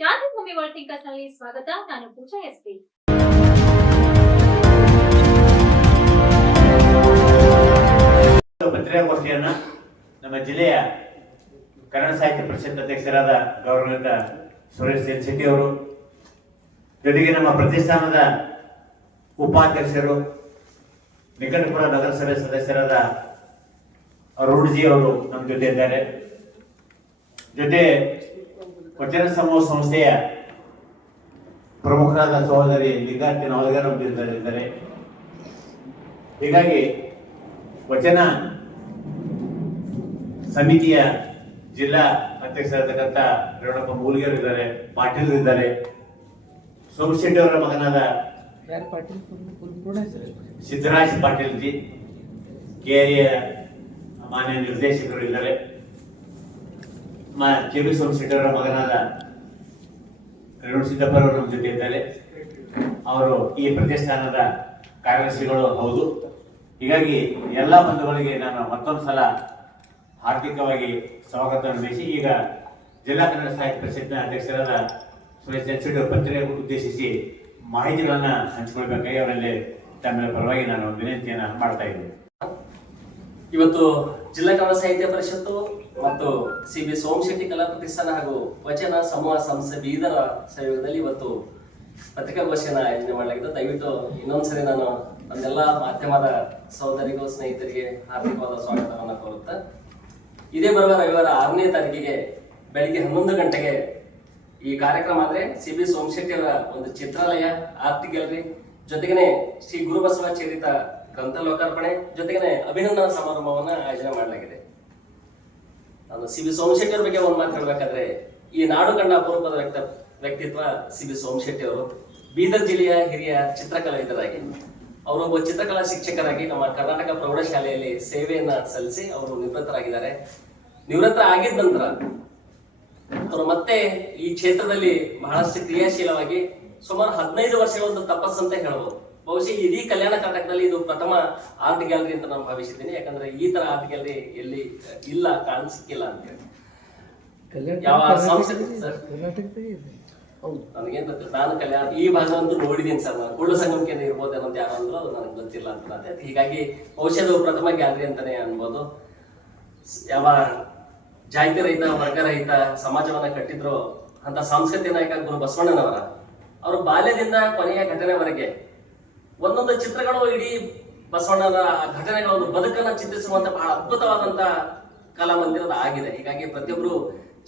ಕ್ರಾಂತಿಭೂಮಿ ವರ್ಲ್ಡ್ನಲ್ಲಿ ಸ್ವಾಗತ. ನಾನು ಪೂಜಾ ಎಸ್ಪಿ ಪತ್ರಿಕಾಗೋಷ್ಠಿಯನ್ನ ನಮ್ಮ ಜಿಲ್ಲೆಯ ಕನ್ನಡ ಸಾಹಿತ್ಯ ಪರಿಷತ್ ಅಧ್ಯಕ್ಷರಾದ ಗೌರವಾನ್ವಿತ ಸುರೇಶ್ ಎಲ್ ಶೆಟ್ಟಿ ಅವರು, ಜೊತೆಗೆ ನಮ್ಮ ಪ್ರತಿಷ್ಠಾನದ ಉಪಾಧ್ಯಕ್ಷರು, ನಿಕಟಪುರ ನಗರಸಭೆ ಸದಸ್ಯರಾದ ರೂಢ್ಜಿ ಅವರು ನಮ್ಮ ಜೊತೆ ಇದ್ದಾರೆ. ಜೊತೆ ವಚನ ಸಮೂಹ ಸಂಸ್ಥೆಯ ಪ್ರಮುಖರಾದ ಸಹೋದರಿ ನಮ್ಮ ಇದ್ದಾರೆ ಹೀಗಾಗಿ ವಚನ ಸಮಿತಿಯ ಜಿಲ್ಲಾ ಅಧ್ಯಕ್ಷರಾಗಿರ್ತಕ್ಕಂಥ ರೇಣಪ್ಪ ಮೂಲಿಗರು ಇದ್ದಾರೆ ಪಾಟೀಲ್ ಇದ್ದಾರೆ. ಸೋಮಶೆಟ್ಟಿ ಅವರ ಮಗನಾದ. ಸಿದ್ದರಾಜ್ ಪಾಟೀಲ್? ಜಿ ಕೆರಿಯ ಮಾನ್ಯ ನಿರ್ದೇಶಕರು ಇದ್ದಾರೆ. ಮ- ಕೆ ಬಿ ಮಗನಾದ ರೇಣು ಸಿದ್ದಪ್ಪ ಅವರು ನಮ್ಮ ಜೊತೆ ಇದ್ದಾರೆ. ಅವರು ಈ ಪ್ರತಿಷ್ಠಾನದ ಕಾರ್ಯದರ್ಶಿಗಳು ಹೌದು. ಹೀಗಾಗಿ ಎಲ್ಲ ಬಂಧುಗಳಿಗೆ ನಾನು ಮತ್ತೊಂದು ಸಲ ಹಾರ್ದಿಕವಾಗಿ ಸ್ವಾಗತವನ್ನು ಬಯಸಿ ಈಗ ಜಿಲ್ಲಾ ಕನ್ನಡ ಸಾಹಿತ್ಯ ಪರಿಷತ್ನ ಅಧ್ಯಕ್ಷರಾದ ಸುರೇಶ್ ಅವರ ಪತ್ರಿಕೆ ಉದ್ದೇಶಿಸಿ ಮಾಹಿತಿಗಳನ್ನು ಹಂಚಿಕೊಳ್ಬೇಕಾಗಿ ಅವರಲ್ಲಿ ತಮ್ಮ ಪರವಾಗಿ ನಾನು ವಿನಂತಿಯನ್ನು ಮಾಡ್ತಾ ಇವತ್ತು ಜಿಲ್ಲಾ ಕನ್ನಡ ಸಾಹಿತ್ಯ ಪರಿಷತ್ತು ಮತ್ತು ಸಿ ಬಿ ಸೋಮಶೆಟ್ಟಿ ಕಲಾ ಪ್ರತಿಷ್ಠಾನ ಹಾಗೂ ವಚನ ಸಮೂಹ ಸಂಸ್ಥೆ ಬೀದರ ಸಹಯೋಗದಲ್ಲಿ ಇವತ್ತು ಪತ್ರಿಕಾಗೋಷ್ಠಿಯನ್ನು ಆಯೋಜನೆ ಮಾಡಲಾಗಿದೆ. ದಯವಿಟ್ಟು ಇನ್ನೊಂದ್ಸರಿ ನಾನು ನನ್ನೆಲ್ಲ ಮಾಧ್ಯಮದ ಸಹೋದರಿಗೂ ಸ್ನೇಹಿತರಿಗೆ ಹಾರ್ದಿಕವಾದ ಸ್ವಾಗತವನ್ನು ಕೋರುತ್ತಾ, ಇದೇ ಬರುವ ರವಿವಾರ ಆರನೇ ತಾರೀಕಿಗೆ ಬೆಳಿಗ್ಗೆ ಹನ್ನೊಂದು ಗಂಟೆಗೆ ಈ ಕಾರ್ಯಕ್ರಮ ಅಂದ್ರೆ ಸಿ ಬಿ ಸೋಮಶೆಟ್ಟಿ ಒಂದು ಚಿತ್ರಾಲಯ, ಆರ್ಟ್ ಗ್ಯಾಲರಿ, ಜೊತೆಗೇನೆ ಶ್ರೀ ಗುರುಬಸವ ಚರಿತ ಗ್ರಂಥ ಲೋಕಾರ್ಪಣೆ ಜೊತೆಗೆ ಅಭಿನಂದನಾ ಸಮಾರಂಭವನ್ನ ಆಯೋಜನೆ ಮಾಡಲಾಗಿದೆ. ನಾನು ಸಿ ಬಿ ಸೋಮಶೆಟ್ಟಿ ಅವ್ರ ಬಗ್ಗೆ ಒಂದು ಮಾತು ಹೇಳ್ಬೇಕಾದ್ರೆ, ಈ ನಾಡು ಕಂಡ ಅಪರೂಪದ ವ್ಯಕ್ತ, ವ್ಯಕ್ತಿತ್ವ ಸಿ ಬಿ ಸೋಮಶೆಟ್ಟಿ ಅವರು ಬೀದರ್ ಜಿಲ್ಲೆಯ ಹಿರಿಯ ಚಿತ್ರಕಲಾವಿದರಾಗಿ, ಅವರು ಒಬ್ಬ ಚಿತ್ರಕಲಾ ಶಿಕ್ಷಕರಾಗಿ ನಮ್ಮ ಕರ್ನಾಟಕ ಪ್ರೌಢಶಾಲೆಯಲ್ಲಿ ಸೇವೆಯನ್ನ ಸಲ್ಲಿಸಿ ಅವರು ನಿವೃತ್ತರಾಗಿದ್ದಾರೆ. ನಿವೃತ್ತ ಆಗಿದ ನಂತರ, ಅವರು ಮತ್ತೆ ಈ ಕ್ಷೇತ್ರದಲ್ಲಿ ಬಹಳಷ್ಟು ಕ್ರಿಯಾಶೀಲವಾಗಿ ಸುಮಾರು ಹದಿನೈದು ವರ್ಷಗಳ ಒಂದು ಅಂತ ಹೇಳ್ಬೋದು. ಬಹುಶಃ ಇಡೀ ಕಲ್ಯಾಣ ಕರ್ನಾಟಕದಲ್ಲಿ ಇದು ಪ್ರಥಮ ಆರ್ಟ್ ಗ್ಯಾಲರಿ ಅಂತ ನಾನು ಭಾವಿಸಿದ್ದೀನಿ. ಯಾಕಂದ್ರೆ ಈ ತರ ಆರ್ಟ್ ಗ್ಯಾಲರಿ ಎಲ್ಲಿ ಇಲ್ಲ ಕಾಣ ಸಿಕ್ಕಿಲ್ಲ ಅಂತ ಹೇಳಿ. ಕಲ್ಯಾಣ ಯಾವ ಸಂಸ್ಕೃತಿ ಸರ್? ಕರ್ನಾಟಕದಲ್ಲಿ ಇದೆ. ಹೌದು. ನನಗೇನ್ ಗೊತ್ತಿಲ್ಲ ನಾನು ಕಲ್ಯಾಣ ಈ ಭಾಗ ಅಂತೂ ನೋಡಿದೀನಿ ಸರ್. ನಾನು ಕುಳ್ಳು ಸಂಗಮ ಕೇಂದ್ರ ಇರ್ಬೋದು ಅಂತ ಯಾರು ಅಂದ್ರು ಅದು ನನಗೆ ಗೊತ್ತಿಲ್ಲ ಅಂತ ಹೀಗಾಗಿ ಬಹುಶಃ ಅದು ಪ್ರಥಮ ಗ್ಯಾಲರಿ ಅಂತಾನೆ ಅನ್ಬೋದು. ಯಾವ ಜಾತಿ ರಹಿತ ವರ್ಗ ರಹಿತ ಸಮಾಜವನ್ನ ಕಟ್ಟಿದ್ರು ಅಂತ ಸಾಂಸ್ಕೃತಿಕ ನಾಯಕ ಗುರು ಬಸವಣ್ಣನವರ ಅವರು ಬಾಲ್ಯದಿಂದ ಕೊನೆಯ ಘಟನೆವರೆಗೆ ಒಂದೊಂದು ಚಿತ್ರಗಳು ಇಡೀ ಬಸವಣ್ಣನ ಘಟನೆಗಳ ಬದುಕನ್ನ ಚಿತ್ರಿಸುವಂತ ಬಹಳ ಅದ್ಭುತವಾದಂತ ಕಲಾಮಂದಿರದ ಆಗಿದೆ. ಹೀಗಾಗಿ ಪ್ರತಿಯೊಬ್ರು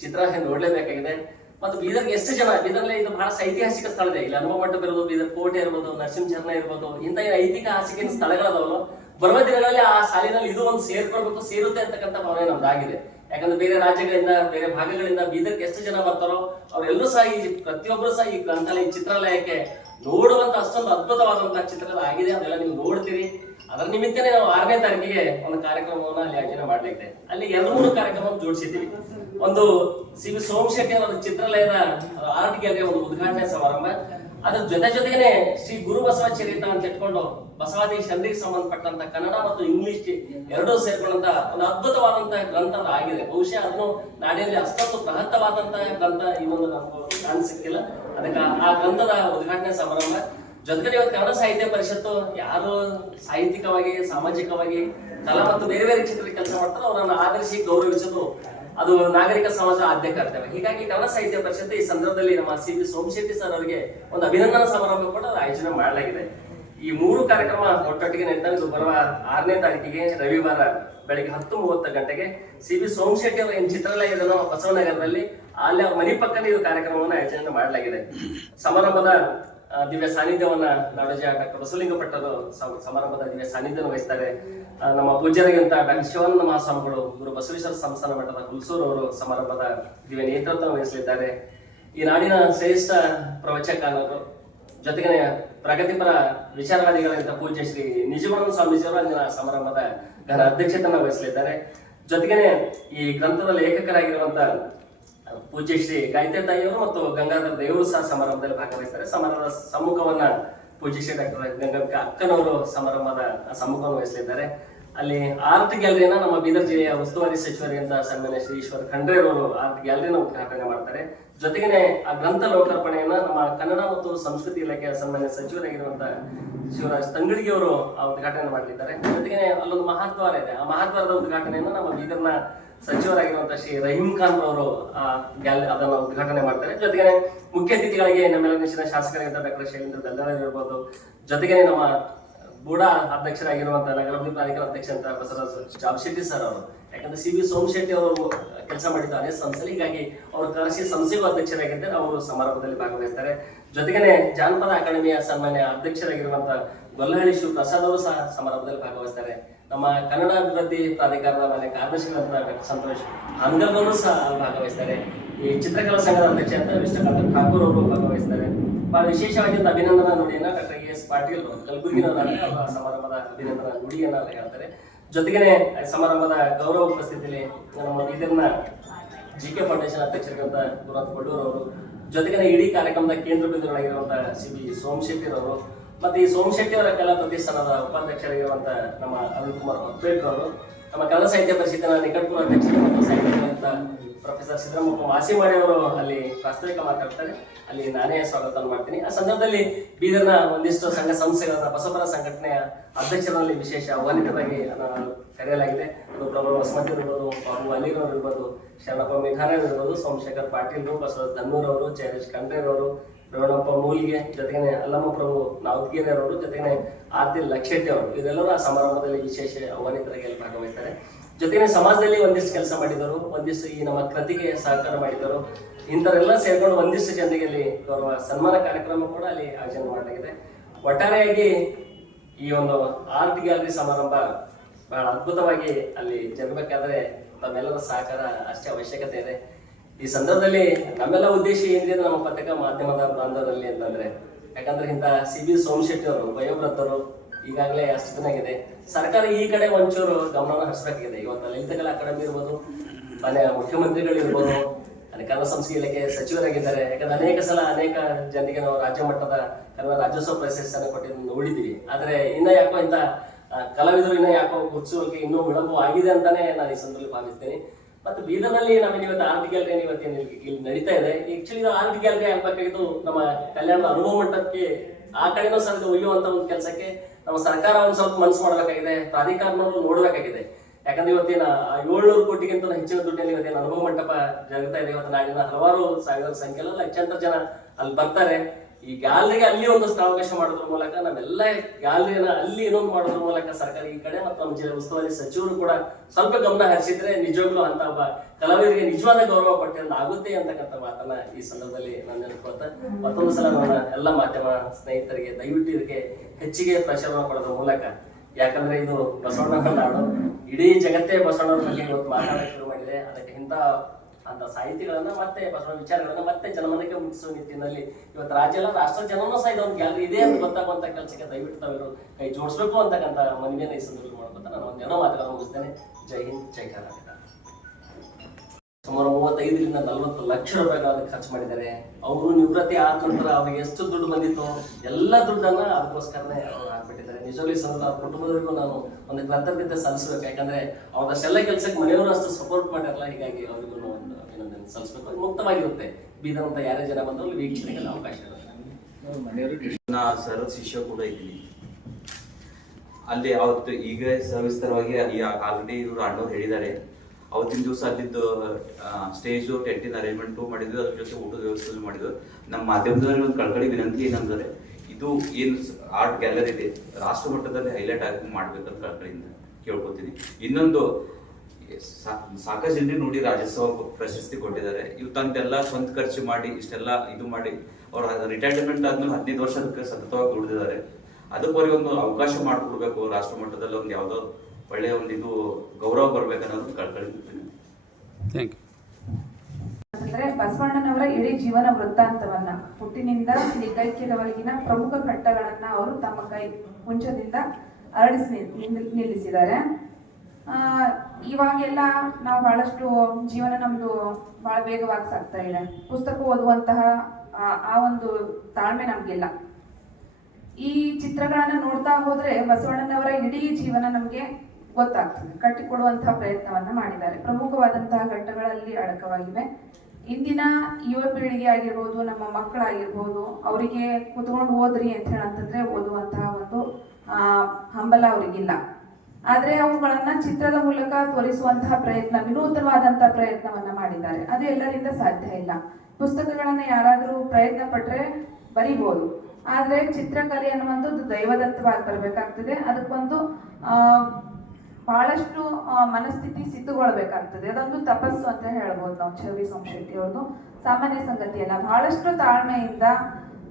ಚಿತ್ರ ನೋಡ್ಲೇಬೇಕಾಗಿದೆ. ಮತ್ತು ಬೀದರ್ ಎಷ್ಟು ಜನ ಬೀದರ್ಲೇ ಇದು ಬಹಳ ಐತಿಹಾಸಿಕ ಸ್ಥಳ ಇದೆ. ಇಲ್ಲಿ ಹನುಮ ಇರ್ಬೋದು, ಬೀದರ್ ಕೋಟೆ ಇರ್ಬೋದು, ನರಸಿಂಹ ಇರ್ಬೋದು ಇಂಥ ಐತಿಹಾಸಿಕ ಸ್ಥಳಗಳದಾವಲ್ಲ. ಬರುವ ದಿನಗಳಲ್ಲಿ ಆ ಸಾಲಿನಲ್ಲಿ ಇದು ಒಂದು ಸೇರ್ಕೊಳ್ಬೇಕು ಸೇರುತ್ತೆ ಅಂತಕ್ಕಂಥ ಭಾವನೆ ನಮ್ದಾಗಿದೆ. ಯಾಕಂದ್ರೆ ಬೇರೆ ರಾಜ್ಯಗಳಿಂದ, ಬೇರೆ ಭಾಗಗಳಿಂದ ಬೀದರ್ಗೆ ಎಷ್ಟು ಜನ ಬರ್ತಾರೋ ಅವರೆಲ್ಲರೂ ಸಹ ಈ ಪ್ರತಿಯೊಬ್ಬರು ಸಹ ಈ ಗ್ರಂಥಾಲಯ ಚಿತ್ರಾಲಯಕ್ಕೆ ನೋಡುವಂತ ಅಷ್ಟೊಂದು ಅದ್ಭುತವಾದಂತಹ ಚಿತ್ರಗಳು ಆಗಿದೆ. ಅದೆಲ್ಲ ನೀವು ನೋಡ್ತೀರಿ. ಅದರ ನಿಮಿತ್ತನೇ ನಾವು ಆರನೇ ತಾರೀಕಿಗೆ ಒಂದು ಕಾರ್ಯಕ್ರಮವನ್ನ ಅಲ್ಲಿ ಆಯೋಜನೆ ಮಾಡ್ಲಿಕ್ಕೆ ಅಲ್ಲಿ ಎರಡು ಮೂರು ಕಾರ್ಯಕ್ರಮ ಜೋಡಿಸಿದ್ದೀವಿ. ಒಂದು ಸಿ ವಿ ಸೋಮಶೇಖರ್ ಅವರ ಚಿತ್ರಾಲಯದ ಆರ್ಟ್ ಗ್ಯಾಲರಿ ಒಂದು ಉದ್ಘಾಟನೆ ಸಮಾರಂಭ. ಅದ್ರ ಜೊತೆ ಜೊತೆಗೆ ಶ್ರೀ ಗುರು ಬಸವ ಚರಿತ ಅಂತ ಇಟ್ಕೊಂಡು ಬಸವಾದಿ ಶರಣರಿಗೆ ಸಂಬಂಧಪಟ್ಟಂತ ಕನ್ನಡ ಮತ್ತು ಇಂಗ್ಲಿಷ್ ಎರಡೂ ಸೇರ್ಕೊಂಡಂತ ಒಂದು ಅದ್ಭುತವಾದಂತಹ ಗ್ರಂಥ ಆಗಿದೆ. ಬಹುಶಃ ಅದನ್ನು ನಾಡಿನಲ್ಲಿ ಅಷ್ಟೊಂದು ಬೃಹತ್ತವಾದಂತಹ ಗ್ರಂಥ ಈ ಒಂದು ನಮ್ಗೆ ಕಾಣ ಸಿಕ್ಕಿಲ್ಲ ಅದಕ್ಕೆ ಆ- ಆ ಗ್ರಂಥದ ಉದ್ಘಾಟನೆ ಸಮಾರಂಭ. ಜೊತೆಗೆ ಇವತ್ತು ಕನ್ನಡ ಸಾಹಿತ್ಯ ಪರಿಷತ್ತು ಯಾರು ಸಾಹಿತ್ಯಿಕವಾಗಿ, ಸಾಮಾಜಿಕವಾಗಿ, ಕಲಾ ಮತ್ತು ಬೇರೆ ಬೇರೆ ಕ್ಷೇತ್ರದಲ್ಲಿ ಕೆಲಸ ಮಾಡ್ತಾರೋ, ಅವರನ್ನು ಆಧರಿಸಿ ಗೌರವಿಸೋದು ಅದು ನಾಗರಿಕ ಸಮಾಜ ಆದ್ಯ ಕರ್ತವ್ಯ. ಹೀಗಾಗಿ ಕನ್ನಡ ಸಾಹಿತ್ಯ ಪರಿಷತ್ ಈ ಸಂದರ್ಭದಲ್ಲಿ ನಮ್ಮ ಸಿ ಬಿ ಸೋಮಶೆಟ್ಟಿ ಸರ್ ಅವರಿಗೆ ಒಂದು ಅಭಿನಂದನಾ ಸಮಾರಂಭ ಕೂಡ ಆಯೋಜನೆ ಮಾಡಲಾಗಿದೆ. ಈ ಮೂರು ಕಾರ್ಯಕ್ರಮ ಒಟ್ಟೊಟ್ಟಿಗೆ ನಡೆದಾಗ ಬರುವ ಆರನೇ ತಾರೀಕಿಗೆ ರವಿವಾರ ಬೆಳಿಗ್ಗೆ ಹತ್ತು ಮೂವತ್ತು ಗಂಟೆಗೆ. ಸಿ ಬಿ ಸೋಮಶೆಟ್ಟಿ ಅವರ ಏನ್ ಚಿತ್ರಾಲಯ ಇದೆ ಬಸವನಗರದಲ್ಲಿ ಅಲ್ಲಿ ಅವ್ರ ಮನೆ ಪಕ್ಕನೇ ಈ ಕಾರ್ಯಕ್ರಮವನ್ನು ಆಯೋಜನೆ ಮಾಡಲಾಗಿದೆ. ಸಮಾರಂಭದ ದಿವ್ಯ ಸಾನ್ನಿಧ್ಯವನ್ನ ನಾಡೋಜಿ ಡಾಕ್ಟರ್ ಬಸಲಿಂಗಪಟ್ಟರು ಸಮ- ಸಮಾರಂಭದ ದಿವ್ಯ ಸಾನ್ನಿಧ್ಯವನ್ನು ವಹಿಸ್ತಾರೆ. ನಮ್ಮ ಪೂಜ್ಯರಿಗಿಂತ ಡಾಕ್ಟರ್ ಶಿವಾನಂದ ಮಹಾಸ್ವಾಮಿಗಳು, ಗುರು ಬಸವೇಶ್ವರ ಸಂಸ್ಥಾನ ಮಠದ ಹುಲ್ಸೂರು ಅವರು ಸಮಾರಂಭದ ದಿವ್ಯ ನೇತೃತ್ವ ವಹಿಸಲಿದ್ದಾರೆ. ಈ ನಾಡಿನ ಶ್ರೇಷ್ಠ ಪ್ರವಚಕರು ಜೊತೆಗೆ ಪ್ರಗತಿಪರ ವಿಚಾರವಾದಿಗಳಿಂದ ಪೂಜ್ಯ ಶ್ರೀ ನಿಜಮಾನಂದ ಸ್ವಾಮೀಜಿಯವರು ಅಂದಿನ ಸಮಾರಂಭದ ಘನ ಅಧ್ಯಕ್ಷತೆಯನ್ನು ವಹಿಸಲಿದ್ದಾರೆ. ಜೊತೆಗೆ ಈ ಗ್ರಂಥದ ಲೇಖಕರಾಗಿರುವಂತ ಪೂಜ್ಯ ಶ್ರೀ ಗಾಯತ್ರಿ ತಾಯಿಯವರು ಮತ್ತು ಗಂಗಾಧರ ದೇವರು ಸಹ ಸಮಾರಂಭದಲ್ಲಿ ಭಾಗವಹಿಸ್ತಾರೆ. ಸಮಾರಂಭದ ಸಮ್ಮುಖವನ್ನ ಪೂಜ್ಯ ಶ್ರೀ ಡಾಕ್ಟರ್ ಗಂಗಾಂಬಿಕ ಅಕ್ಕನವರು ಸಮಾರಂಭದ ಸಮ್ಮುಖವನ್ನು ವಹಿಸಲಿದ್ದಾರೆ. ಅಲ್ಲಿ ಆರ್ಟ್ ಗ್ಯಾಲರಿನ ನಮ್ಮ ಬೀದರ್ ಜಿಲ್ಲೆಯ ಉಸ್ತುವಾರಿ ಸಚಿವರಿಂದ ಸನ್ಮಾನ್ಯ ಶ್ರೀ ಈಶ್ವರ್ ಖಂಡ್ರೆ ಅವರು ಆರ್ಟ್ ಗ್ಯಾಲರಿನ ಉದ್ಘಾಟನೆ ಮಾಡ್ತಾರೆ. ಜೊತೆಗೆ ಆ ಗ್ರಂಥ ಲೋಕಾರ್ಪಣೆಯನ್ನ ನಮ್ಮ ಕನ್ನಡ ಮತ್ತು ಸಂಸ್ಕೃತಿ ಇಲಾಖೆಯ ಸನ್ಮಾನ್ಯ ಸಚಿವರಾಗಿರುವಂತಹ ಶಿವರಾಜ್ ತಂಗಡಿಗೆ ಅವರು ಆ ಉದ್ಘಾಟನೆ ಮಾಡಲಿದ್ದಾರೆ. ಜೊತೆಗೆ ಅಲ್ಲೊಂದು ಮಹಾದ್ವಾರ ಇದೆ. ಆ ಮಹಾದ್ವಾರದ ಉದ್ಘಾಟನೆಯನ್ನು ನಮ್ಮ ಬೀದರ್ನ ಸಚಿವರಾಗಿರುವಂತಹ ಶ್ರೀ ರಹೀಂ ಖಾನ್ ಅವರು ಗ್ಯಾಲರಿ ಅದನ್ನು ಉದ್ಘಾಟನೆ ಮಾಡ್ತಾರೆ. ಜೊತೆಗೆ ಮುಖ್ಯ ಅತಿಥಿಗಳಿಗೆ ನಮ್ಮೆಲ್ಲ ನೆಚ್ಚಿನ ಶಾಸಕರಾಗಿದ್ದ ಡಾಕ್ಟರ್ ಶೈಲೇಂದ್ರ ದಲ್ಲಾಳ್ ಇರ್ಬೋದು ಜೊತೆಗೆ ನಮ್ಮ ಬೂಡಾ ಅಧ್ಯಕ್ಷರಾಗಿರುವಂತಹ ನಗರಾಭಿವೃದ್ಧಿ ಪ್ರಾಧಿಕಾರ ಅಧ್ಯಕ್ಷ ಅಂತ ಬಸವರಾಜ್ ಜಾಬ್ ಶೆಟ್ಟಿ ಸರ್ ಅವರು. ಯಾಕಂದ್ರೆ ಸಿ ವಿ ಸೋಮಶೆಟ್ಟಿ ಅವರು ಕೆಲಸ ಮಾಡಿದ್ದಾರೆ. ಅದೇ ಸಂಸ್ಥೆ. ಹೀಗಾಗಿ ಅವರು ಕರೆಸಿ ಸಂಸ್ಥೆಗೂ ಅಧ್ಯಕ್ಷರಾಗಿದ್ದಾರೆ. ಅವರು ಸಮಾರಂಭದಲ್ಲಿ ಭಾಗವಹಿಸ್ತಾರೆ. ಜೊತೆಗೆ ಜಾನಪದ ಅಕಾಡೆಮಿಯ ಸನ್ಮಾನ್ಯ ಅಧ್ಯಕ್ಷರಾಗಿರುವಂತಹ ಗೊಲ್ಲಹಳ್ಳಿ ಶಿವಪ್ರಸಾದ್ ಅವರು ಸಹ ಸಮಾರಂಭದಲ್ಲಿ ಭಾಗವಹಿಸ್ತಾರೆ. ನಮ್ಮ ಕನ್ನಡ ಅಭಿವೃದ್ಧಿ ಪ್ರಾಧಿಕಾರದ ಮನೆ ಕಾರ್ಯದರ್ಶಿಗಳಂತ ಸಂತೋಷ್. ಹಂಗಲ್ದವರು ಸಹ ಭಾಗವಹಿಸ್ತಾರೆ. ಈ ಚಿತ್ರಕಲಾ ಸಂಘದ ಅಧ್ಯಕ್ಷ ಅಂತ ವಿಷ್ಣುಕಾಂತ್ ಠಾಕೂರ್ ಅವರು ಭಾಗವಹಿಸ್ತಾರೆ. ಬಹಳ ವಿಶೇಷವಾಗಿ ಅಭಿನಂದನಾ ನುಡಿಯನ್ನ ಡಾಕ್ಟರ್ ಎಸ್ ಪಾಟೀಲ್ ಕಲಬುರಗಿನ ಸಮಾರಂಭದ ಅಭಿನಂದನಾ ನುಡಿಯನ್ನ ಹೇಳ್ತಾರೆ. ಜೊತೆಗೇನೆ ಸಮಾರಂಭದ ಗೌರವ ಉಪಸ್ಥಿತಿಯಲ್ಲಿ ನಮ್ಮ ಬೀದರ್ನ ಜಿ ಕೆ ಫೌಂಡೇಶನ್ ಅಧ್ಯಕ್ಷರಾದಂತ ಗುರುನಾಥ್ ಕೊಳ್ಳೂರ್ ಅವರು ಜೊತೆಗೆ ಇಡೀ ಕಾರ್ಯಕ್ರಮದ ಕೇಂದ್ರ ಬಿಂದುಗಳಾಗಿರುವಂತಹ ಸಿ ಬಿ ಸೋಮಶೇಖರ್ ಅವರು ಮತ್ತೆ ಈ ಸೋಮಶೆಟ್ಟಿ ಅವರ ಕಲಾ ಪ್ರತಿಷ್ಠಾನದ ಉಪಾಧ್ಯಕ್ಷರಾಗಿರುವಂತ ನಮ್ಮ ಅರುಣ್ ಕುಮಾರ್ ಹೊಸಪೇಟ್ ಅವರು, ನಮ್ಮ ಕಲಾ ಸಾಹಿತ್ಯ ಪರಿಷತ್ತಿನ ನಿಕಟಪುರ ಅಧ್ಯಕ್ಷರು ಮತ್ತು ಪ್ರೊಫೆಸರ್ ಸಿದ್ದರಾಮಪ್ಪ ಮಾಸಿಮಾಡಿ ಅವರು ಅಲ್ಲಿ ಪ್ರಾಸ್ತಾವಿಕ ಮಾತಾಡ್ತಾರೆ. ಅಲ್ಲಿ ನಾನೇ ಸ್ವಾಗತ ಮಾಡ್ತೀನಿ. ಆ ಸಂದರ್ಭದಲ್ಲಿ ಬೀದರ್ನ ಒಂದಿಷ್ಟು ಸಂಘ ಸಂಸ್ಥೆಗಳನ್ನ ಬಸವರ ಸಂಘಟನೆಯ ಅಧ್ಯಕ್ಷರಲ್ಲಿ ವಿಶೇಷ ಆಹ್ವಾನಿತರಾಗಿ ಕರೆಯಲಾಗಿದೆ. ಪ್ರಭು ವಸಮತಿ ಇರ್ಬೋದು, ಬಾಬು ಅಲ್ಲಿರೋರು ಇರ್ಬೋದು, ಶರಣಪ್ಪ ಮಿಧಾನ ಇರ್ಬೋದು, ಸೋಮಶೇಖರ್ ಪಾಟೀಲ್ ಬಸವರಾಜ್ ಧನ್ನೂರ್ ಅವರು ಜಯರೇಶ್ ಖಂಡ್ರೇರ್ ಅವರು ರೇವಣಪ್ಪ ಮೂಲಿಗೆ ಜೊತೆಗೆ ಅಲ್ಲಮ್ಮ ಪ್ರಭು ನಾವದ್ಗೇರಿ ಅವರು ಜೊತೆಗೆ ಆದಿಲ್ ಲಕ್ಷೆಟ್ಟಿ ಅವರು. ಇದೆಲ್ಲರೂ ಆ ಸಮಾರಂಭದಲ್ಲಿ ವಿಶೇಷ ಆಹ್ವಾನಿತರಾಗಿ ಅಲ್ಲಿ ಭಾಗವಹಿಸ್ತಾರೆ. ಜೊತೆಗೆ ಸಮಾಜದಲ್ಲಿ ಒಂದಿಷ್ಟು ಕೆಲಸ ಮಾಡಿದರು, ಒಂದಿಷ್ಟು ಈ ನಮ್ಮ ಕೃತಿಗೆ ಸಹಕಾರ ಮಾಡಿದರು. ಇಂಥವರೆಲ್ಲ ಸೇರ್ಕೊಂಡು ಒಂದಿಷ್ಟು ಜನರಿಗೆ ಅಲ್ಲಿ ಗೌರವ, ಸನ್ಮಾನ ಕಾರ್ಯಕ್ರಮ ಕೂಡ ಅಲ್ಲಿ ಆಯೋಜನೆ ಮಾಡಲಾಗಿದೆ. ಒಟ್ಟಾರೆಯಾಗಿ ಈ ಒಂದು ಆರ್ಟ್ ಗ್ಯಾಲರಿ ಸಮಾರಂಭ ಬಹಳ ಅದ್ಭುತವಾಗಿ ಅಲ್ಲಿ ಜರಬೇಕಾದ್ರೆ ತಮ್ಮೆಲ್ಲರ ಸಹಕಾರ ಅಷ್ಟೇ ಅವಶ್ಯಕತೆ ಇದೆ. ಈ ಸಂದರ್ಭದಲ್ಲಿ ನಮ್ಮೆಲ್ಲ ಉದ್ದೇಶ ಏನಿದೆ ನಮ್ಮ ಪತ್ರಿಕಾ ಮಾಧ್ಯಮದ ಬಾಂಧವರಲ್ಲಿ ಅಂತಂದ್ರೆ, ಯಾಕಂದ್ರೆ ಇಂತ ಸಿ ಬಿ ಸೋಮಶೆಟ್ಟಿ ಅವರು ವಯೋವೃದ್ಧರು ಈಗಾಗಲೇ ಅಷ್ಟು ಚೆನ್ನಾಗಿದೆ ಸರ್ಕಾರ ಈ ಕಡೆ ಒಂಚೂರು ಗಮನವನ್ನು ಹರಿಸಬೇಕಾಗಿದೆ ಇವತ್ತು ಲಲಿತ ಕಲಾ ಅಕಾಡೆಮಿ ಇರ್ಬೋದು ಮನೆ ಮುಖ್ಯಮಂತ್ರಿಗಳು ಇರ್ಬೋದು ಕನ್ನಡ ಸಂಸ್ಕೃತಿ ಇಲಾಖೆ ಸಚಿವರಾಗಿದ್ದಾರೆ. ಯಾಕಂದ್ರೆ ಅನೇಕ ಸಲ ಅನೇಕ ಜನರಿಗೆ ನಾವು ರಾಜ್ಯ ಮಟ್ಟದ ಕನ್ನಡ ರಾಜ್ಯೋತ್ಸವ ಪ್ರಶಸ್ತಿಯನ್ನು ಕೊಟ್ಟಿದ್ದು ನೋಡಿದ್ದೀವಿ ಆದ್ರೆ ಇನ್ನ ಯಾಕೋ ಇಂತ ಕಲಾವಿದರು ಇನ್ನ ಯಾಕೋ ಉತ್ಸವಕ್ಕೆ ಇನ್ನೂ ವಿಳಂಬ ಆಗಿದೆ ಅಂತಾನೆ ನಾನು ಈ ಸಂದರ್ಭದಲ್ಲಿ ಭಾವಿಸ್ತೇನೆ. ಮತ್ತು ಬೀದರ್ನಲ್ಲಿ ನಮಗೆ ಇವತ್ತು ಆರ್ಟ್ ಗ್ಯಾಲರಿ ಇವತ್ತು ಇಲ್ಲಿ ನಡೀತಾ ಇದೆ. ಆಕ್ಚುಲಿ ಇದು ಆರ್ಟ್ ಗ್ಯಾಲರಿ ಆಗ್ಬೇಕಾಗಿದ್ದು ನಮ್ಮ ಕಲ್ಯಾಣದ ಅನುಭವ ಮಟ್ಟಕ್ಕೆ ಆ ಕಡೆನೂ ಸ್ವಲ್ಪ ಒಯ್ಯುವಂತ ಒಂದು ಕೆಲಸಕ್ಕೆ ನಮ್ಮ ಸರ್ಕಾರ ಒಂದ್ ಸ್ವಲ್ಪ ಮನಸ್ಸು ಮಾಡಬೇಕಾಗಿದೆ, ಪ್ರಾಧಿಕಾರನವರು ನೋಡ್ಬೇಕಾಗಿದೆ. ಯಾಕಂದ್ರೆ ಇವತ್ತಿನ ಏಳ್ನೂರು ಕೋಟಿಗಿಂತ ಹೆಚ್ಚಿನ ದುಡ್ಡಲ್ಲಿ ಇವತ್ತಿನ ಅನುಭವ ಮಂಟಪ ಜರುಗ್ತಾ ಇದೆ. ಇವತ್ತು ನಾಡಿನ ಹಲವಾರು ಸಾವಿರ ಸಂಖ್ಯೆಯಲ್ಲ ಲಕ್ಷಾಂತರ ಜನ ಅಲ್ಲಿ ಬರ್ತಾರೆ. ಈ ಗ್ಯಾಲರಿಗೆ ಅಲ್ಲಿ ಒಂದು ಸ್ಥಳಾವಕಾಶ ಮಾಡೋದ್ರ ಮೂಲಕ ನಾವೆಲ್ಲ ಗ್ಯಾಲರಿನ ಅಲ್ಲಿ ಇನ್ನೊಂದು ಮಾಡೋದ್ರ ಮೂಲಕ ಸರ್ಕಾರ ಈ ಕಡೆ ಮತ್ತು ನಮ್ಮ ಜಿಲ್ಲಾ ಉಸ್ತುವಾರಿ ಸಚಿವರು ಕೂಡ ಸ್ವಲ್ಪ ಗಮನ ಹರಿಸಿದ್ರೆ ನಿಜವಾಗ್ಲೂ ಅಂತ ಒಬ್ಬ ಕಲಾವಿದರಿಗೆ ನಿಜವಾದ ಗೌರವ ಕೊಟ್ಟಿರೋದು ಆಗುತ್ತೆ ಅಂತಕ್ಕಂಥ ಮಾತನ್ನ ಈ ಸಂದರ್ಭದಲ್ಲಿ ನಾನು ನೆನಪುಕೊಳ್ತಾ ಮತ್ತೊಂದು ಸಲ ನನ್ನ ಎಲ್ಲ ಮಾಧ್ಯಮ ಸ್ನೇಹಿತರಿಗೆ, ದಯವಿಟ್ಟು ಇದಕ್ಕೆ ಹೆಚ್ಚಿಗೆ ಪ್ರಚಾರ ಕೊಡೋದ್ರ ಮೂಲಕ. ಯಾಕಂದ್ರೆ ಇದು ಬಸವಣ್ಣನ ನಾಡು. ಇಡೀ ಜಗತ್ತೇ ಬಸವಣ್ಣನ ಬಗ್ಗೆ ಇವತ್ತು ಮಾತಾಡಕ್ಕೆ ಶುರು ಮಾಡಿದೆ. ಅದಕ್ಕೆ ಇಂಥ ಅಂತ ಸಾಹಿತಿಗಳನ್ನ ಮತ್ತೆ ಬಸವ ವಿಚಾರಗಳನ್ನ ಮತ್ತೆ ಜನಮನಕ್ಕೆ ಮುಟ್ಟಿಸುವ ನಿಟ್ಟಿನಲ್ಲಿ ಇವತ್ತು ರಾಜ್ಯ ಎಲ್ಲ ರಾಷ್ಟ್ರ ಜನನೂ ಸಹ ಇದೊಂದು ಗ್ಯಾಲರಿ ಇದೆ ಅಂತ ಗೊತ್ತಾಗುವಂತ ಕೆಲಸಕ್ಕೆ ದಯವಿಟ್ಟು ತಾವಿರು ಕೈ ಜೋಡಿಸ್ಬೇಕು ಅಂತಕ್ಕಂಥ ಮನವಿಯನ್ನು ಈ ಸಂದರ್ಭದಲ್ಲಿ ಮಾಡ್ಕೊತ ನಾನು ಒಂದೇನೋ ಮಾತುಗಳನ್ನು ಮುಗಿಸ್ತೇನೆ. ಜೈ ಹಿಂದ್, ಜೈ ಕರ್ನಾಟಕ ಸುಮಾರು ಮೂವತ್ತೈದರಿಂದ ನಲವತ್ತು ಲಕ್ಷ ರೂಪಾಯಿಗಳನ್ನು ಖರ್ಚು ಮಾಡಿದ್ದಾರೆ. ಅವರು ನಿವೃತ್ತಿ ಆದ ನಂತರ ಅವ್ರಿಗೆ ಎಷ್ಟು ದುಡ್ಡು ಬಂದಿತ್ತು ಎಲ್ಲ ದುಡ್ಡನ್ನ ಅದಕ್ಕೋಸ್ಕರನೇ ನಿಜವಾಗ್ಲೂ ಸಂದರ್ಭ ಅವ್ರ ಕುಟುಂಬದವರಿಗೂ ನಾನು ಒಂದು ಕರ್ತವ್ಯತೆ ಸಲ್ಲಿಸ್ಬೇಕು. ಯಾಕಂದ್ರೆ ಅವ್ರಷ್ಟೆಲ್ಲ ಕೆಲಸಕ್ಕೆ ಮನೆಯವರು ಅಷ್ಟು ಸಪೋರ್ಟ್ ಮಾಡಿರಲ್ಲ ಹೀಗಾಗಿ ಅವ್ರಿಗೂ ಒಂದು ಅಭಿನಂದನೆ ಸಲ್ಲಿಸ್ಬೇಕು. ಅದು ಮುಕ್ತವಾಗಿರುತ್ತೆ. ಬೀದಂತ ಅಂತ ಯಾರೇ ಜನ ಬಂದ್ರು ಅಲ್ಲಿ ವೀಕ್ಷಣೆಗೆ ಅವಕಾಶ ಇರುತ್ತೆ. ಮನೆಯವರು ನಾ ಸರ್ ಶಿಷ್ಯ ಕೂಡ ಇದ್ದೀನಿ. ಅಲ್ಲಿ ಅವತ್ತು ಈಗ ಸವಿಸ್ತಾರವಾಗಿ ಆಲ್ರೆಡಿ ಇವರು ಅಣ್ಣವ್ರು ಹೇಳಿದ್ದಾರೆ. ಅವತ್ತಿನ ದಿವಸ ಅಲ್ಲಿದ್ದು ಸ್ಟೇಜು ಟೆಂಟಿನ ಅರೇಂಜ್ಮೆಂಟು ಮಾಡಿದ್ರು ಅದ್ರ ಜೊತೆ ಊಟದ ವ್ಯವಸ್ಥೆ ಮಾಡಿದ್ರು. ನಮ್ಮ ಮಾಧ್ಯಮದವರಿಗೆ ಒಂದು ಕಳ್ಕಳಿ ವಿನಂತಿ ಏನಂದ್ರೆ ಇದು ಏನು ಆರ್ಟ್ ಗ್ಯಾಲರಿ ಇದೆ ರಾಷ್ಟ್ರ ಮಟ್ಟದಲ್ಲಿ ಹೈಲೈಟ್ ಆಗಿ ಮಾಡ್ಬೇಕಂತ ಕಳ್ಕಳಿಂದ ಕೇಳ್ಕೊತೀನಿ. ಇನ್ನೊಂದು ಸಾಕಷ್ಟು ಜನರಿಗೆ ನೋಡಿ ರಾಜ್ಯೋತ್ಸವ ಪ್ರಶಸ್ತಿ ಕೊಟ್ಟಿದ್ದಾರೆ. ಇವ್ ತಂದೆಲ್ಲ ಸ್ವಂತ ಖರ್ಚು ಮಾಡಿ, ಇಷ್ಟೆಲ್ಲ ಇದು ಮಾಡಿ, ಅವ್ರ ರಿಟೈರ್ಮೆಂಟ್ ಆದ್ಮೇಲೆ ಹದಿನೈದು ವರ್ಷ ಅದಕ್ಕೆ ಸತತವಾಗಿ ದುಡಿದಿದ್ದಾರೆ ಅದಕ್ಕೆ ಅವ್ರಿಗೆ ಒಂದು ಅವಕಾಶ ಮಾಡಿಕೊಡ್ಬೇಕು ರಾಷ್ಟ್ರ ಮಟ್ಟದಲ್ಲಿ ಒಂದು ಯಾವ್ದೋ ಒಳ್ಳೆಯ ಒಂದು ಇದು ಗೌರವ ಬರ್ಬೇಕನ್ನೋದು ಕಳ್ಕೊಳ್ತೀನಿ. ಥ್ಯಾಂಕ್ ಯು ಅಂದ್ರೆ ಬಸವಣ್ಣನವರ ಇಡೀ ಜೀವನ ವೃತ್ತಾಂತವನ್ನ. ಹುಟ್ಟಿನಿಂದ ನಿಗೈಕ್ಯದವರೆಗಿನ ಪ್ರಮುಖ ಘಟ್ಟಗಳನ್ನ ಅವರು ತಮ್ಮ ಕೈ ಮುಂಚದಿಂದ ಅರಳಿಸಿ ನಿಲ್- ನಿಲ್ಲಿಸಿದ್ದಾರೆ. ಇವಾಗೆಲ್ಲ ನಾವು ಬಹಳಷ್ಟು ಜೀವನ ನಮ್ದು ಬಹಳ ವೇಗವಾಗಿ ಸಾಗ್ತಾ ಇದೆ. ಪುಸ್ತಕ ಓದುವಂತಹ ಆ ಒಂದು ತಾಳ್ಮೆ ನಮ್ಗಿಲ್ಲ. ಈ ಚಿತ್ರಗಳನ್ನ ನೋಡ್ತಾ ಹೋದ್ರೆ ಬಸವಣ್ಣನವರ ಇಡೀ ಜೀವನ ನಮ್ಗೆ ಗೊತ್ತಾಗ್ತದೆ. ಕಟ್ಟಿಕೊಡುವಂತಹ ಪ್ರಯತ್ನವನ್ನ ಮಾಡಿದ್ದಾರೆ. ಪ್ರಮುಖವಾದಂತಹ ಘಟ್ಟಗಳಲ್ಲಿ ಅಡಕವಾಗಿವೆ. ಇಂದಿನ ಯುವ ಪೀಳಿಗೆ ಆಗಿರ್ಬೋದು ನಮ್ಮ ಮಕ್ಕಳಾಗಿರ್ಬೋದು ಅವರಿಗೆ ಕುತ್ಕೊಂಡು ಓದ್ರಿ ಅಂತ ಹೇಳಂತಂದ್ರೆ ಓದುವಂತಹ ಒಂದು ಆ, ಹಂಬಲ ಅವರಿಗಿಲ್ಲ. ಆದ್ರೆ ಅವುಗಳನ್ನ ಚಿತ್ರದ ಮೂಲಕ ತೋರಿಸುವಂತಹ ಪ್ರಯತ್ನ ವಿನೂತನವಾದಂತಹ ಪ್ರಯತ್ನವನ್ನ ಮಾಡಿದ್ದಾರೆ. ಅದು ಎಲ್ಲರಿಂದ ಸಾಧ್ಯ ಇಲ್ಲ. ಪುಸ್ತಕಗಳನ್ನ ಯಾರಾದರೂ ಪ್ರಯತ್ನ ಪಟ್ರೆ ಬರಿಬಹುದು ಆದ್ರೆ ಚಿತ್ರಕಲೆ ಅನ್ನುವಂಥದ್ದು ದೈವದತ್ತವಾಗಿ ಬರಬೇಕಾಗ್ತದೆ. ಅದಕ್ಕೊಂದು ಆ ಬಹಳಷ್ಟು ಮನಸ್ಥಿತಿ ಸಿದ್ಧಗೊಳ್ಬೇಕಾಗ್ತದೆ. ಅದೊಂದು ತಪಸ್ಸು ಅಂತ ಹೇಳ್ಬೋದು ನಾವು ಛವಿ ಸೋಮಶೆಟ್ಟಿ ಅವ್ರದ್ದು. ಸಾಮಾನ್ಯ ಸಂಗತಿ ಅಲ್ಲ ಬಹಳಷ್ಟು ತಾಳ್ಮೆಯಿಂದ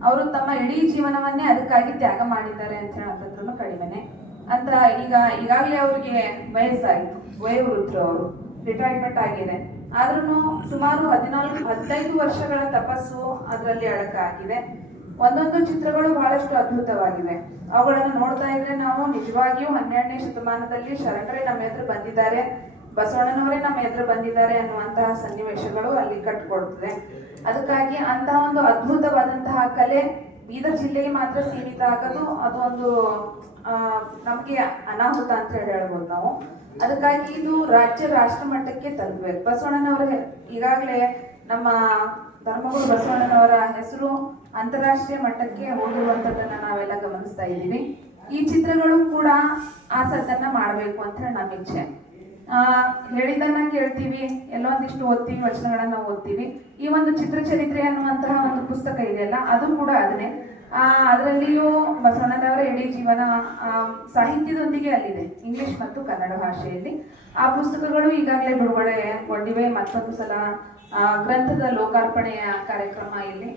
ಅವರು ತಮ್ಮ ಇಡೀ ಜೀವನವನ್ನೇ ಅದಕ್ಕಾಗಿ ತ್ಯಾಗ ಮಾಡಿದ್ದಾರೆ ಅಂತ ಹೇಳೋಂಥದ್ದು ಕಡಿಮೆನೆ. ಅಂತ ಈಗ, ಈಗಾಗಲೇ ಅವ್ರಿಗೆ ವಯಸ್ಸಾಯಿತು, ವಯೋವೃದ್ಧರು ಅವರು ರಿಟೈರ್ಮೆಂಟ್ ಆಗಿದೆ. ಆದ್ರೂ ಸುಮಾರು ಹದಿನಾಲ್ಕು, ಹದಿನೈದು ವರ್ಷಗಳ ತಪಸ್ಸು ಅದರಲ್ಲಿ ಅಡಕ ಆಗಿದೆ ಒಂದೊಂದು ಚಿತ್ರಗಳು ಬಹಳಷ್ಟು ಅದ್ಭುತವಾಗಿವೆ. ಅವುಗಳನ್ನು ನೋಡ್ತಾ ಇದ್ರೆ ನಾವು ನಿಜವಾಗಿಯೂ ಹನ್ನೆರಡನೇ ಶತಮಾನದಲ್ಲಿ ಶರಣರೇ ನಮ್ಮ ಎದುರು ಬಂದಿದ್ದಾರೆ ಬಸವಣ್ಣನವರೇ ನಮ್ಮ ಎದುರು ಬಂದಿದ್ದಾರೆ ಅನ್ನುವಂತಹ ಸನ್ನಿವೇಶಗಳು ಅಲ್ಲಿ ಕಟ್ಕೊಡ್ತದೆ ಅದಕ್ಕಾಗಿ ಅಂತಹ ಒಂದು ಅದ್ಭುತವಾದಂತಹ ಕಲೆ ಬೀದರ್ ಜಿಲ್ಲೆಗೆ ಮಾತ್ರ ಸೀಮಿತ ಆಗೋದು ಅದು ಒಂದು ಆ, ನಮ್ಗೆ ಅನಾಹುತ ಅಂತ ಹೇಳಿ ಹೇಳ್ಬೋದು ನಾವು. ಅದಕ್ಕಾಗಿ ಇದು ರಾಜ್ಯ ರಾಷ್ಟ್ರ ಮಟ್ಟಕ್ಕೆ ತಲುಪಬೇಕು. ಬಸವಣ್ಣನವರ ಈಗಾಗಲೇ ನಮ್ಮ ಧರ್ಮಗುರು ಬಸವಣ್ಣನವರ ಹೆಸರು ಅಂತಾರಾಷ್ಟ್ರೀಯ ಮಟ್ಟಕ್ಕೆ ಹೋಗಿರುವಂತದನ್ನ ನಾವೆಲ್ಲ ಗಮನಿಸ್ತಾ ಇದ್ದೀವಿ. ಈ ಚಿತ್ರಗಳು ಕೂಡ ಆ ಸದ್ದನ್ನ ಮಾಡ್ಬೇಕು ಅಂತ ನಮ್ಮ ಇಚ್ಛೆ. ಆ, ಹೇಳಿದ್ದನ್ನ ಕೇಳ್ತೀವಿ ಎಲ್ಲೊಂದಿಷ್ಟು ಓದ್ತೀವಿ ವಚನಗಳನ್ನ ಓದ್ತೀವಿ. ಈ ಒಂದು ಚಿತ್ರಚರಿತ್ರೆ ಅನ್ನುವಂತಹ ಒಂದು ಪುಸ್ತಕ ಇದೆಯಲ್ಲ ಅದು ಕೂಡ ಅದನ್ನೇ. ಆ ಅದರಲ್ಲಿಯೂ ಬಸವಣ್ಣನವರ ಇಡೀ ಜೀವನ ಸಾಹಿತ್ಯದೊಂದಿಗೆ ಅಲ್ಲಿದೆ ಇಂಗ್ಲಿಷ್ ಮತ್ತು ಕನ್ನಡ ಭಾಷೆಯಲ್ಲಿ. ಆ ಪುಸ್ತಕಗಳು ಈಗಾಗಲೇ ಬಿಡುಗಡೆಗೊಂಡಿವೆ ಮತ್ತೊಂದು ಸಲ ಗ್ರಂಥದ ಲೋಕಾರ್ಪಣೆಯ ಕಾರ್ಯಕ್ರಮ ಇಲ್ಲಿ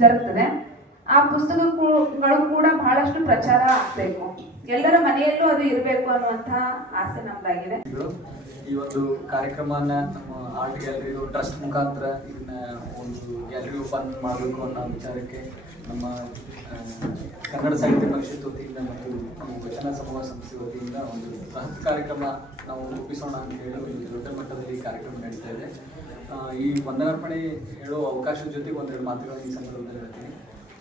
ಜರುಗ್ತದೆ. ಆ ಪುಸ್ತಕಗಳು ಕೂಡ ಬಹಳಷ್ಟು ಪ್ರಚಾರ ಆಗ್ಬೇಕು. ಎಲ್ಲರ ಮನೆಯಲ್ಲೂ ಅದು ಇರಬೇಕು ಅನ್ನುವಂತಹ ಆಸೆ ನಮ್ದಾಗಿದೆ. ಈ ಒಂದು ಕಾರ್ಯಕ್ರಮನ ನಮ್ಮ ಆರ್ಟ್ ಗ್ಯಾಲರಿ ಟ್ರಸ್ಟ್ ಮುಖಾಂತರ ಇದನ್ನ ಒಂದು ಗ್ಯಾಲರಿ ಓಪನ್ ಮಾಡಬೇಕು ಅನ್ನೋ ವಿಚಾರಕ್ಕೆ ನಮ್ಮ ಕನ್ನಡ ಸಾಹಿತ್ಯ ಪರಿಷತ್ ವತಿಯಿಂದ ಮತ್ತು ವಚನ ಸಮೂಹ ಸಂಸ್ಥೆ ವತಿಯಿಂದ ಒಂದು ಬೃಹತ್ ಕಾರ್ಯಕ್ರಮ ನಾವು ರೂಪಿಸೋಣ ಅಂತ ಹೇಳಿ ಒಂದು ದೊಡ್ಡ ಮಟ್ಟದಲ್ಲಿ ಕಾರ್ಯಕ್ರಮ ನಡೀತಾ ಇದೆ. ಈ ವಂದನಾರ್ಪಣೆ ಹೇಳೋ ಅವಕಾಶದ ಜೊತೆಗೆ ಒಂದೆರಡು ಮಾತುಗಳನ್ನು ಈ ಸಂದರ್ಭದಲ್ಲಿ ಹೇಳ್ತೀನಿ.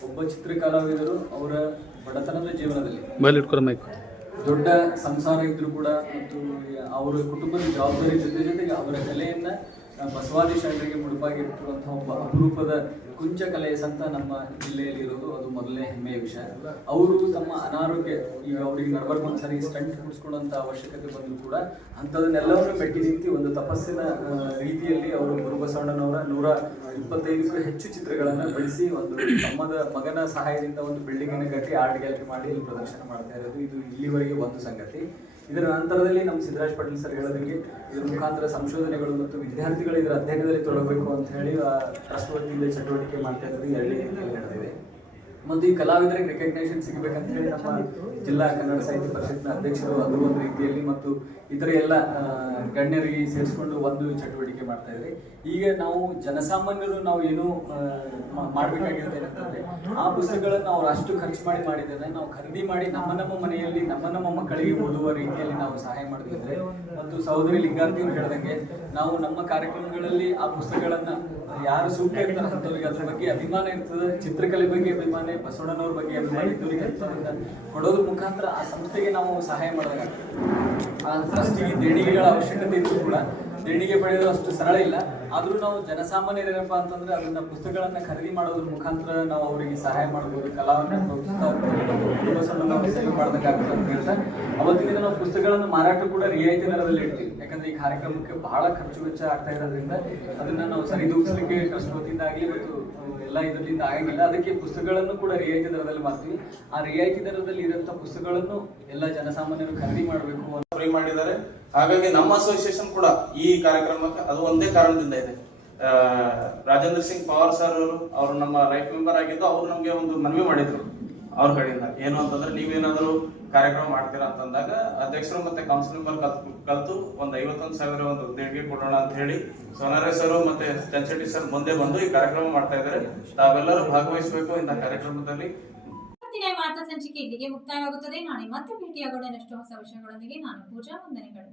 ಒಬ್ಬ ಚಿತ್ರಕಲಾವಿದರು ಅವರ ಬಡತನದ ಜೀವನದಲ್ಲಿ ದೊಡ್ಡ ಸಂಸಾರ ಇದ್ರೂ ಕೂಡ ಮತ್ತು ಅವರ ಕುಟುಂಬದ ಜವಾಬ್ದಾರಿ ಜೊತೆ ಜೊತೆಗೆ ಅವರ ಕಲೆಯನ್ನ ಬಸವಾದಿ ಶರಣರಿಗೆ ಮುಡುಪಾಗಿರುತ್ತಿರುವಂತಹ ಒಬ್ಬ ಅಪರೂಪದ ಕುಂಚ ಕಲೆಯ ಸಂತ ನಮ್ಮ ಜಿಲ್ಲೆಯಲ್ಲಿ ಇರೋದು. ಅದು ಮೊದಲನೇ ಹೆಮ್ಮೆಯ ವಿಷಯ. ಅವರು ತಮ್ಮ ಅನಾರೋಗ್ಯ ಈಗ ಅವರಿಗೆ ನಡಬರ್ಕ್ ಸರಿ ಸ್ಟಂಟ್ ಕುಡಿಸ್ಕೊಳ್ಳುವಂತ ಅವಶ್ಯಕತೆ ಬಂದರೂ ಕೂಡ ಅಂಥದನ್ನೆಲ್ಲವನ್ನು ಮೆಟ್ಟಿ ನಿಂತು ಒಂದು ತಪಸ್ಸಿನ ರೀತಿಯಲ್ಲಿ ಅವರು ಗುರುಬಸವಣ್ಣನವರ ನೂರ ಇಪ್ಪತ್ತೈದಕ್ಕೂ ಹೆಚ್ಚು ಚಿತ್ರಗಳನ್ನು ಬಿಡಿಸಿ ಒಂದು ತಮ್ಮದ ಮಗನ ಸಹಾಯದಿಂದ ಒಂದು ಬಿಲ್ಡಿಂಗ್ ಅನ್ನು ಕಟ್ಟಿ ಆರ್ಟ್ ಗ್ಯಾಲರಿ ಮಾಡಿ ಇಲ್ಲಿ ಪ್ರದರ್ಶನ ಮಾಡ್ತಾ ಇರೋದು. ಇದು ಇಲ್ಲಿವರೆಗೆ ಒಂದು ಸಂಗತಿ. ಇದರ ನಂತರದಲ್ಲಿ ನಮ್ಮ ಸಿದ್ದರಾಜ್ ಪಾಟೀಲ್ ಸರ್ ಹೇಳೋದಕ್ಕೆ ಇದರ ಮುಖಾಂತರ ಸಂಶೋಧನೆಗಳು ಮತ್ತು ವಿದ್ಯಾರ್ಥಿಗಳು ಇದರ ಅಧ್ಯಯನದಲ್ಲಿ ತೊಡಗಬೇಕು ಅಂತ ಹೇಳಿ ಟ್ರಸ್ಟ್ ವತಿಯಿಂದ ಚಟುವಟಿಕೆ ಮಾಡ್ತಾ ಇರೋದು ಎರಡನೇ ನಡೆದಿದೆ. ಮತ್ತು ಈ ಕಲಾವಿದರಿಗೆ ರೆಕಗ್ನೇಷನ್ ಸಿಗಬೇಕಂತ ಹೇಳಿ ನಮ್ಮ ಜಿಲ್ಲಾ ಕನ್ನಡ ಸಾಹಿತ್ಯ ಪರಿಷತ್ನ ಅಧ್ಯಕ್ಷರು ಅದು ಒಂದು ರೀತಿಯಲ್ಲಿ ಮತ್ತು ಇತರ ಎಲ್ಲ ಗಣ್ಯರಿಗೆ ಸೇರಿಸ್ಕೊಂಡು ಒಂದು ಚಟುವಟಿಕೆ ಮಾಡ್ತಾ ಇದ್ರಿ ಈಗ ನಾವು ಜನಸಾಮಾನ್ಯರು ನಾವು ಏನು ಆ, ಮಾ- ಮಾಡ್ಬೇಕಾಗಿರುತ್ತೆ ಏನಂತಂದ್ರೆ ಆ ಪುಸ್ತಕಗಳನ್ನು ಅವ್ರು ಅಷ್ಟು ಖರ್ಚು ಮಾಡಿ ಮಾಡಿದ್ರೆ ನಾವು ಖರೀದಿ ಮಾಡಿ ನಮ್ಮ ನಮ್ಮ ಮನೆಯಲ್ಲಿ ನಮ್ಮ ನಮ್ಮ ಮಕ್ಕಳಿಗೆ ಓದುವ ರೀತಿಯಲ್ಲಿ ನಾವು ಸಹಾಯ ಮಾಡಿದ್ರೆ ಮತ್ತು ಸಹೋದರಿ ಲಿಂಗಾಂತಿ ಅವರು ಹೇಳ್ದಂಗೆ ನಾವು ನಮ್ಮ ಕಾರ್ಯಕ್ರಮಗಳಲ್ಲಿ ಆ ಪುಸ್ತಕಗಳನ್ನ ಯಾರು ಸೂಕ್ತ ಇರ್ತಾರೆ ಅಂತವ್ರಿಗೆ ಅದ್ರ ಬಗ್ಗೆ ಅಭಿಮಾನ ಇರ್ತದೆ. ಚಿತ್ರಕಲೆ ಬಗ್ಗೆ ಅಭಿಮಾನ, ಬಸವಣ್ಣನವ್ರ ಬಗ್ಗೆ ಅಭಿಮಾನ ಇದ್ದವರಿಗೆ ಕೊಡೋದ್ರ ಮುಖಾಂತರ ಆ ಸಂಸ್ಥೆಗೆ ನಾವು ಸಹಾಯ ಮಾಡಿದಾಗ ಆ ಟ್ರಸ್ಟಿಗೆ ದೇಣಿಗೆಗಳ ಅವಶ್ಯಕತೆ ಇದ್ರು ಕೂಡ ದೇಣಿಗೆ ಪಡೆಯೋದು ಅಷ್ಟು ಸರಳ ಇಲ್ಲ. ಆದ್ರೂ ನಾವು ಜನಸಾಮಾನ್ಯರೇನಪ್ಪ ಅಂತಂದ್ರೆ ಅದನ್ನ ಪುಸ್ತಕಗಳನ್ನ ಖರೀದಿ ಮಾಡೋದ್ರ ಮುಖಾಂತರ ನಾವು ಅವರಿಗೆ ಸಹಾಯ ಮಾಡಬಹುದು ಕಲಾವನ್ನ ಬಸವಣ್ಣನವ್ರ ಸೇವೆ ಅಂತ ಹೇಳ್ತಾ. ಅವತ್ತಿನ ದಿನ ನಾವು ಪುಸ್ತಕಗಳನ್ನು ಮಾರಾಟ ಕೂಡ ರಿಯಾಯಿತಿ ದರದಲ್ಲಿ ಇಡ್ತೀವಿ. ಈ ಕಾರ್ಯಕ್ರಮಕ್ಕೆ ಬಹಳ ಖರ್ಚು ವೆಚ್ಚ ಆಗ್ತಾ ಇರೋದ್ರಿಂದ ಅದನ್ನ ನಾವು ಸರಿದೂಗಿಸಲಿಕ್ಕೆ ವತಿಯಿಂದ ಆಗಲಿ ಮತ್ತು ಎಲ್ಲ ಇದರಿಂದ ಆಗಂಗಿಲ್ಲ ಅದಕ್ಕೆ ಪುಸ್ತಕಗಳನ್ನು ಕೂಡ ರಿಯಾಯಿತಿ ದರದಲ್ಲಿ ಮಾಡ್ತೀವಿ. ಆ ರಿಯಾಯಿತಿ ದರದಲ್ಲಿ ಇರುವಂತಹ ಪುಸ್ತಕಗಳನ್ನು ಎಲ್ಲ ಜನಸಾಮಾನ್ಯರು ಖರೀದಿ ಮಾಡಬೇಕು ಅಂತ ಫ್ರೀ ಮಾಡಿದ್ದಾರೆ. ಹಾಗಾಗಿ ನಮ್ಮ ಅಸೋಸಿಯೇಷನ್ ಕೂಡ ಈ ಕಾರ್ಯಕ್ರಮಕ್ಕೆ ಅದು ಒಂದೇ ಕಾರಣದಿಂದ ಇದೆ. ರಾಜೇಂದ್ರ ಸಿಂಗ್ ಪವಾರ್ ಸರ್ ಅವರು ಅವರು ನಮ್ಮ ರೈಟ್ ಮೆಂಬರ್ ಆಗಿದ್ದು, ಅವರು ನಮ್ಗೆ ಒಂದು ಮನವಿ ಮಾಡಿದ್ರು. ಅವ್ರ ಕಡೆಯಿಂದ. ಏನು ಅಂತಂದ್ರೆ ನೀವೇನಾದ್ರು ಕಾರ್ಯಕ್ರಮ ಮಾಡ್ತೀರಾ ಅಂತಂದಾಗ ಅಧ್ಯಕ್ಷರು ಮತ್ತೆ ಕೌನ್ಸಿಲ್ ಮೆಂಬರ್ ಕಲ್ತು ಕಲ್ತು ಒಂದ್ ಐವತ್ತೊಂದು ಸಾವಿರ ಒಂದು ದೇಣಿಗೆ ಕೊಡೋಣ ಅಂತ ಹೇಳಿ ಸೋನಾರ ಸರ್ ಮತ್ತೆ ಚಂಚಟಿ ಸರ್ ಮುಂದೆ ಬಂದು ಈ ಕಾರ್ಯಕ್ರಮ ಮಾಡ್ತಾ ಇದ್ದಾರೆ ತಾವೆಲ್ಲರೂ ಭಾಗವಹಿಸಬೇಕು ಇಂತಹ ಕಾರ್ಯಕ್ರಮದಲ್ಲಿ. ಮಾತಾ ಸಂಚಿಕೆ ಇಲ್ಲಿಗೆ ಮುಕ್ತಾಯವಾಗುತ್ತದೆ. ನಾಳೆ ಮತ್ತೆ ಭೇಟಿಯಾಗೋಣ. ಹೊಸ ವಿಷಯಗಳೊಂದಿಗೆ ನಾನು ಪೂಜಾ ವಂದನೆಗಳು.